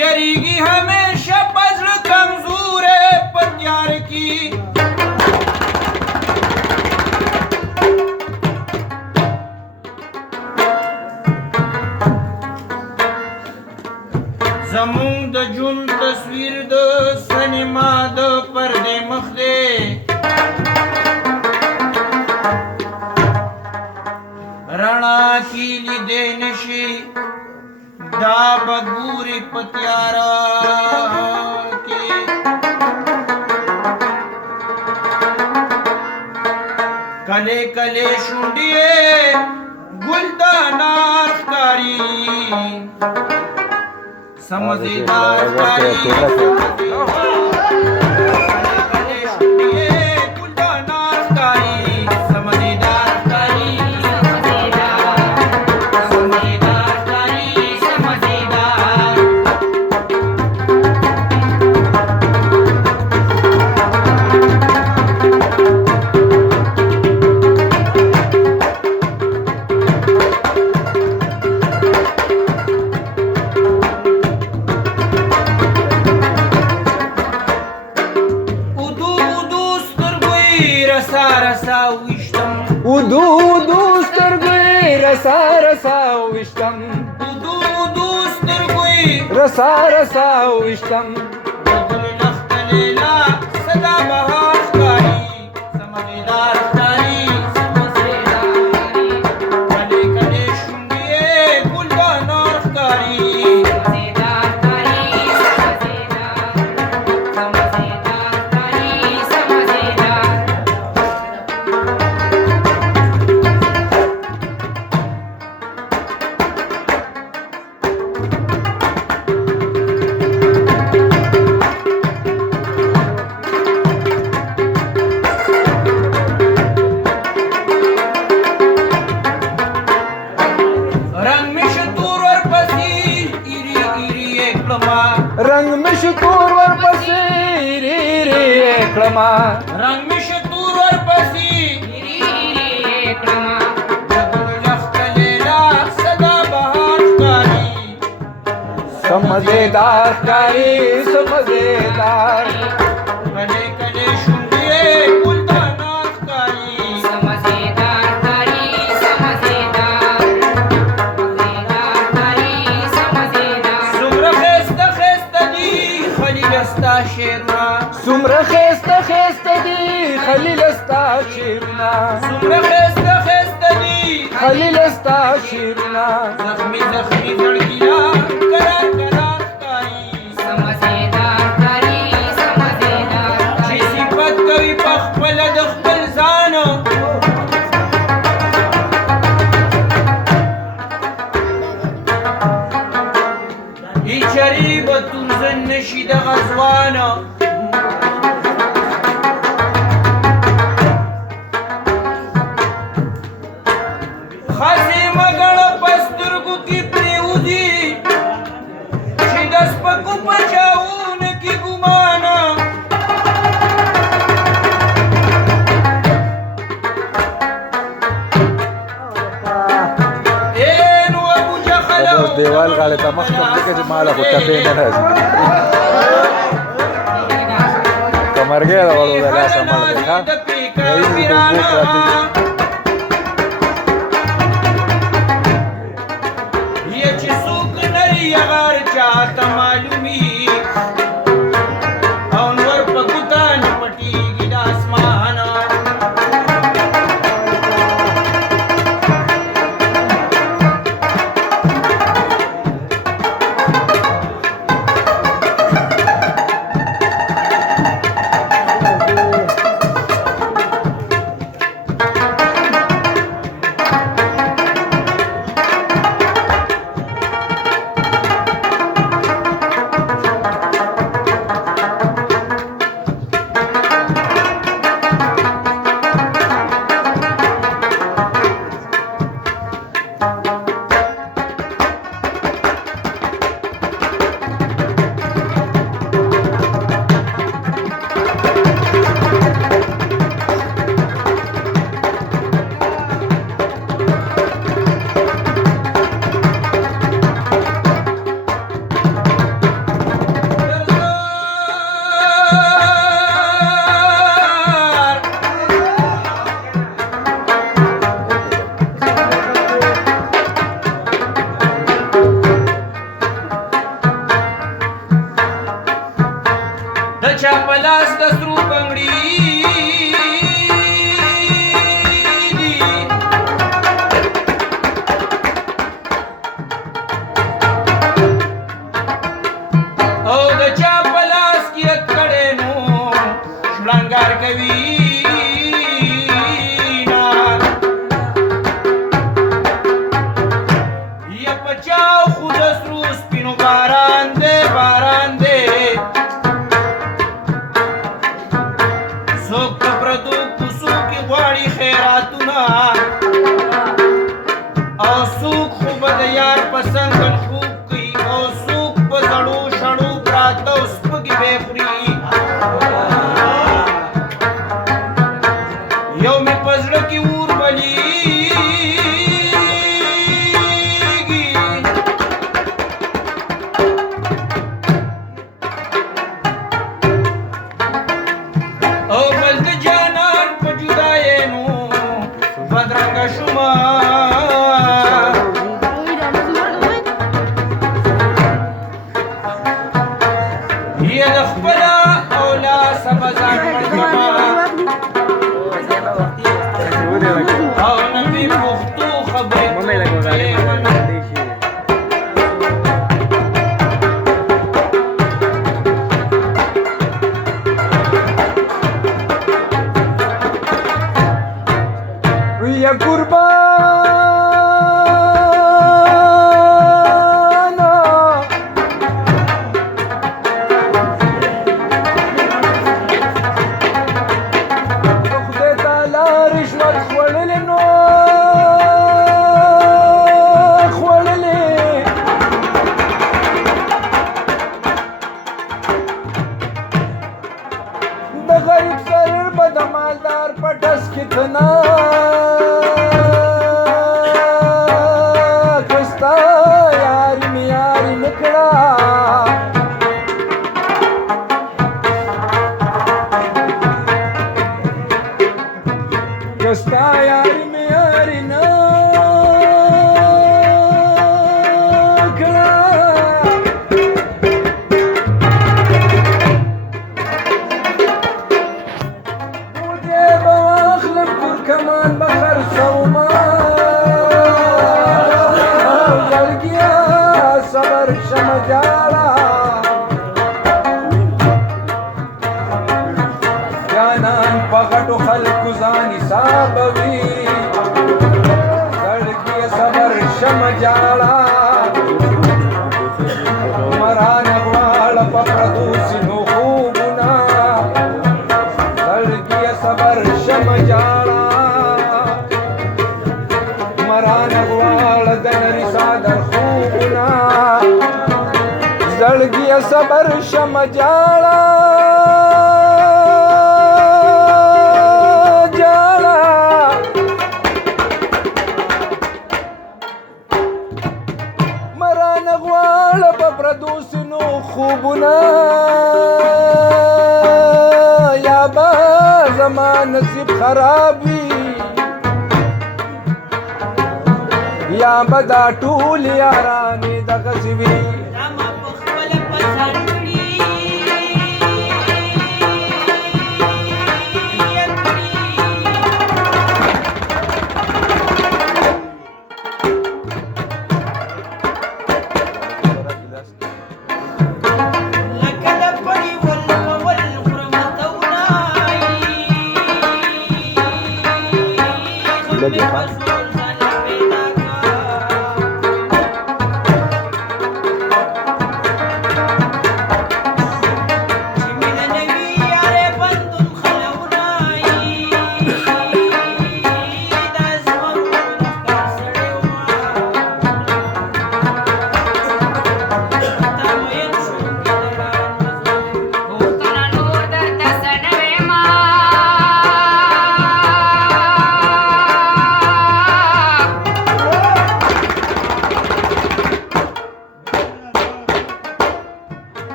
یریږي همیشه په زړه کمزوری په تیار کې زمونږ د ژوند تصویر د سینما د پردې مخ دی رڼا کې لیدی نشي دا به ګوري په تیاره کې کلې کلې شونډې ګل د انار ښکاري समझदार कारी ودو ودو سترګې رسا رسا وشتم ودو ودو سترګې رسا رسا وشتم ګل لخت لیلا صدا بهار ښکاري سمدیدار ښکاري کلې کلې شونډې ګل د انار ښکاري رنگ میں شکور ور پسی ری ری کلما رنگ میں شکور ور پسی ری ری کلما ګل لخت لیلا صدا بهار ښکاري समझदार कारी समझदार کلې کلې شونډې ګل د انار ښکاري سمره خسته خسته دی خلیل استا شیرنا سمره خسته خسته دی خلیل استا شیرنا زخمی زخمی زړګیا قرار قرار ښکاري چې صفت کوي په خپله د خپل ځان هیچرې به تورزن نشي د غزوان خاصې مګړه په سترګو کې پرېوځي چې د سپکو په چاونه کې ګمان نو ابو جهل دیوال غاړه ته مخ کوم ځکه چې مالا خو ټپې نه راځي کمرګې دا ورو د لاس عمل دی ها یہ چې څوک نری غار چاته معلومي او نور په ګوتا نه پټیږي د اسمان چا په لاس د سرو بنګړي دي او د چا په لاس کې کړي نو شړنګار کوي یا په چا خو د سرو سپینو باران دی باران دی څوک په پردو کوڅو کې غواړي خیراتونه او څوک خو به د یار په څنګل خوب کوي او څوک په زړو شړو پراته او سپږې به خوري یو مې په زړه کې اور بلیږي او بل د جانان په جدایۍ نو بدرنګه شومه یې د خپله اولاسه به ځان مړ کړمه او نه مې پښتو خبرې کوې ونه یا قربانا خدای تعالی رشوت خوړلې نو خوړلې د غریب سر به د مالدار په ډز کې تنا کستا یاري مې یاري نکړه کستا یاري مې یاري نکړه بوجه به واخلم ترکمان به خرڅومه زړګیه صبر شمه جاړه جانان په غټو خلکو ځان حسابوي زړګیه صبر شمه جاړه مرانه غواړه په پردو سینو خوبونه زړګیه صبر شمه جاړه مرانه غواړه د نري صادر خوبونه زړګیه صبر شمه جاړه جاړه مرانه غواړه په پردو سینو خوبونه یا به زما نصیب خراب وي یا به دا ټول یارانې دغسې وي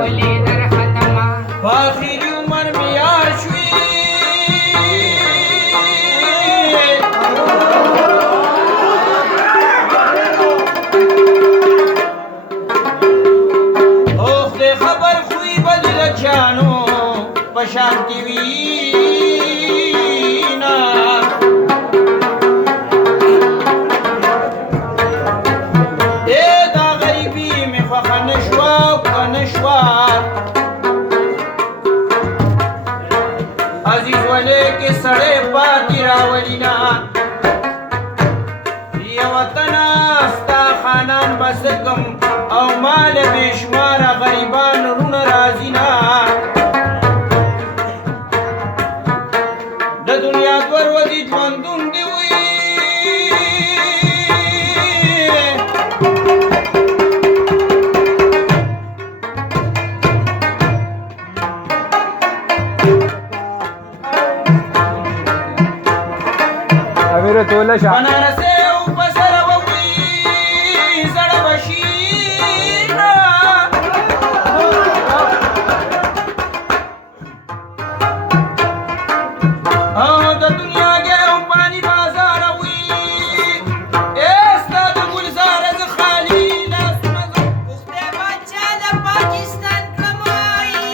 ولې در ختمه په آخري عمر مې یار شوې او خدای خبر خوی به دې د چانو په شانتي وینا دا غریبي مې خوښه نه شوه او که نه شوه عزیز ولې کې سړی پاتې راولي نه یوه تنه ستا خانان به زه کم او ما له بې شماره غریبان رونه راځي نه د دنیا دوه ورځې ژوندون دې وي امیر توله شه بنارسي او په سره ووي زړه به شي نه او د دنیا ګرم پانی بازار وي ستا د ګلزار زه خالي لاسونه زه خدای بچه د پاکستان کمایي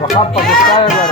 وخفف السايبر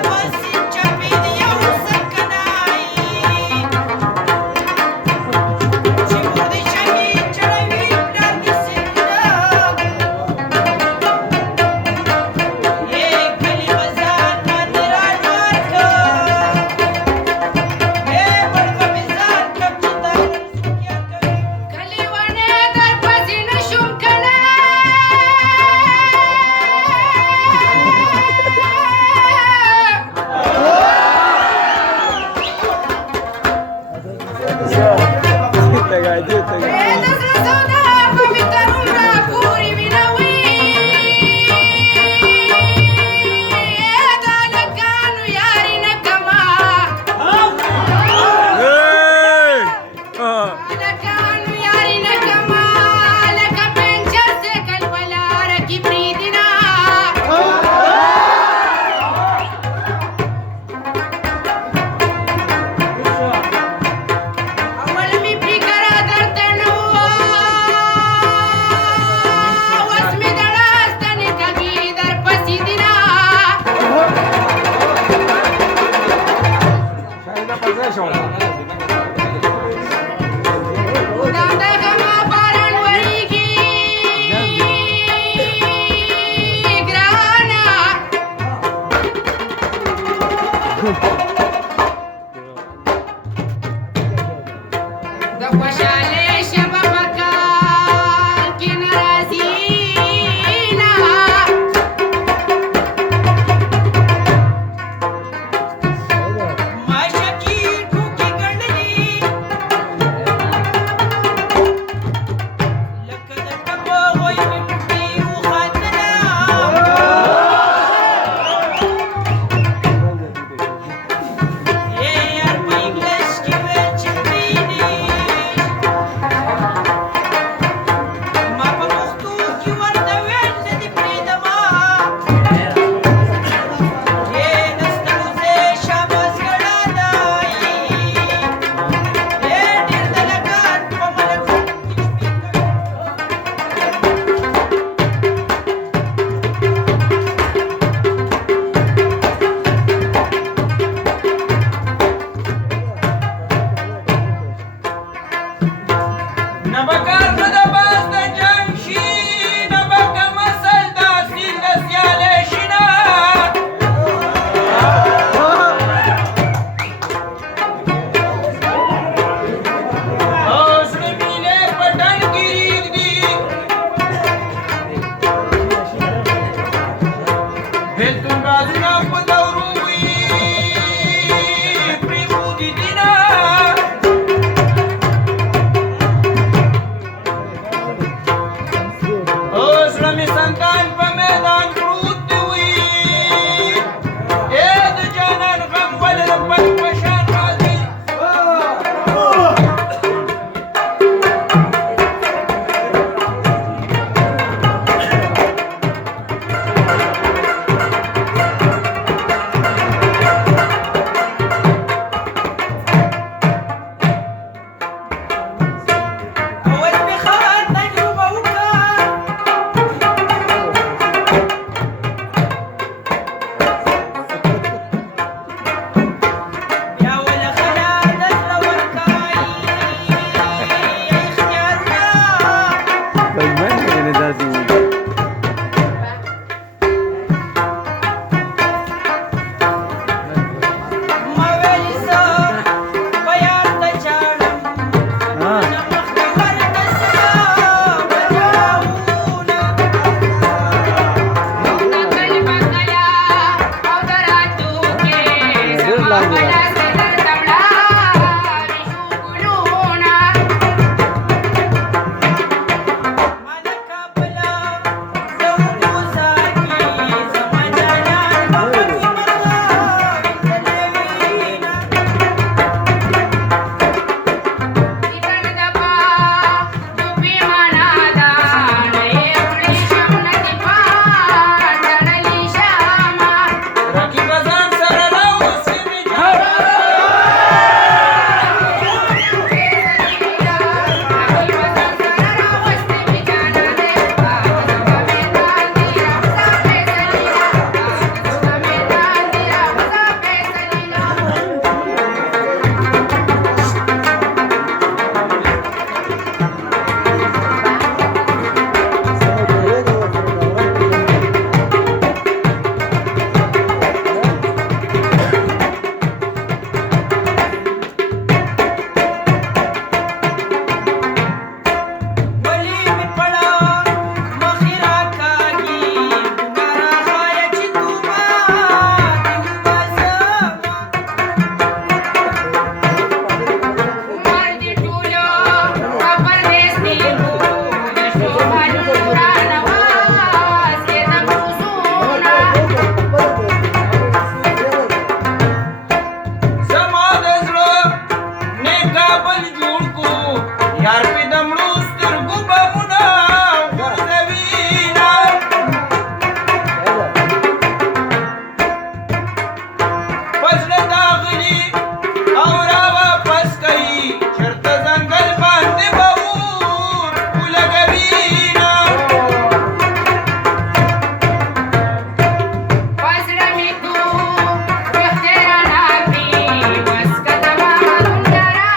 یار پې د مړو سترګو بمونه غورځوینه په زړه داغلي او راواپس کوي چېرته ځنګل باندې به اور ولګوینه پزړه مې تو وختي راناکړي وسکه د بهادندره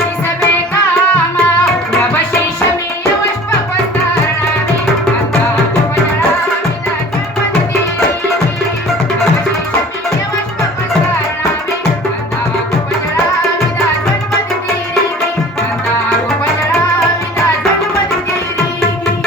کیسه بې کامه نه به شي شمې یوه شپه په ستا رڼاوي الله دې په ژړا وي دا ژوند به دې تېرېږي نه به شي شمې یوه شپه په ستا رڼاوي الله دې په ژړا وي دا ژوند به دې تېرېږي الله دې په ژړا وي دا ژوند به دې تېرېږي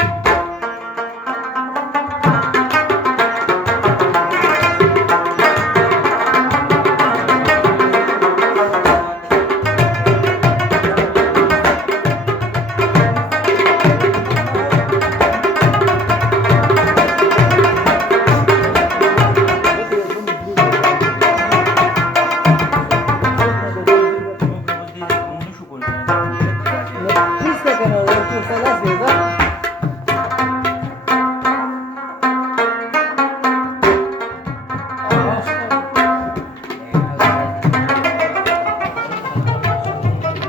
Triste que no, tú estás así, ¿verdad?